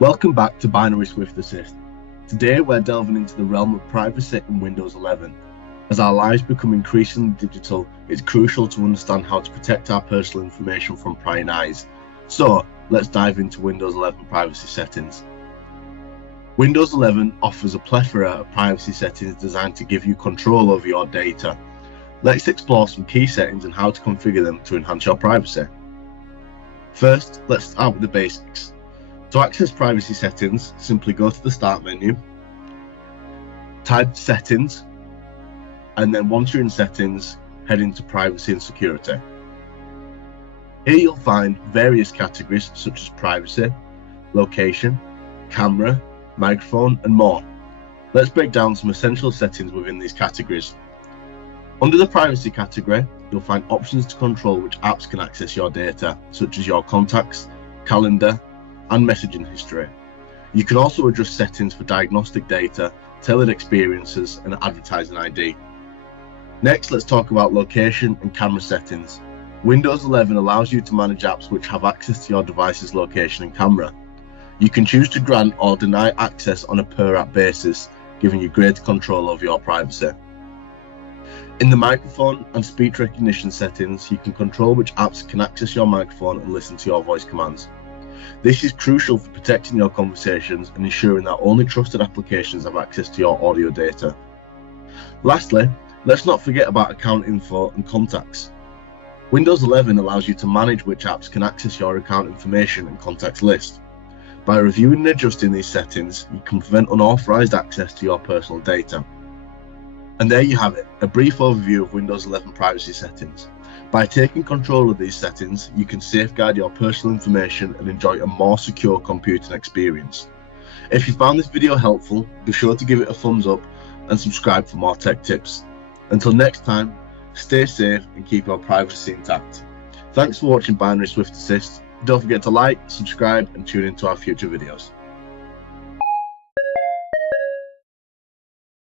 Welcome back to Binary Swift Assist. Today we're delving into the realm of privacy in Windows 11. As our lives become increasingly digital, it's crucial to understand how to protect our personal information from prying eyes. So let's dive into Windows 11 privacy settings. Windows 11 offers a plethora of privacy settings designed to give you control over your data. Let's explore some key settings and how to configure them to enhance your privacy. First, let's start with the basics. To access privacy settings, simply go to the Start menu, type Settings, and then once you're in Settings, head into Privacy and Security. Here you'll find various categories such as Privacy, Location, Camera, Microphone, and more. Let's break down some essential settings within these categories. Under the Privacy category, you'll find options to control which apps can access your data, such as your contacts, calendar, and messaging history. You can also adjust settings for diagnostic data, tailored experiences, and advertising ID. Next, let's talk about location and camera settings. Windows 11 allows you to manage apps which have access to your device's location and camera. You can choose to grant or deny access on a per app basis, giving you greater control over your privacy. In the microphone and speech recognition settings, you can control which apps can access your microphone and listen to your voice commands. This is crucial for protecting your conversations and ensuring that only trusted applications have access to your audio data. Lastly, let's not forget about account info and contacts. Windows 11 allows you to manage which apps can access your account information and contacts list. By reviewing and adjusting these settings, you can prevent unauthorized access to your personal data. And there you have it, a brief overview of Windows 11 privacy settings. By taking control of these settings, you can safeguard your personal information and enjoy a more secure computing experience. If you found this video helpful, be sure to give it a thumbs up and subscribe for more tech tips. Until next time, stay safe and keep your privacy intact. Thanks for watching Binary Swift Assist. Don't forget to like, subscribe, and tune into our future videos.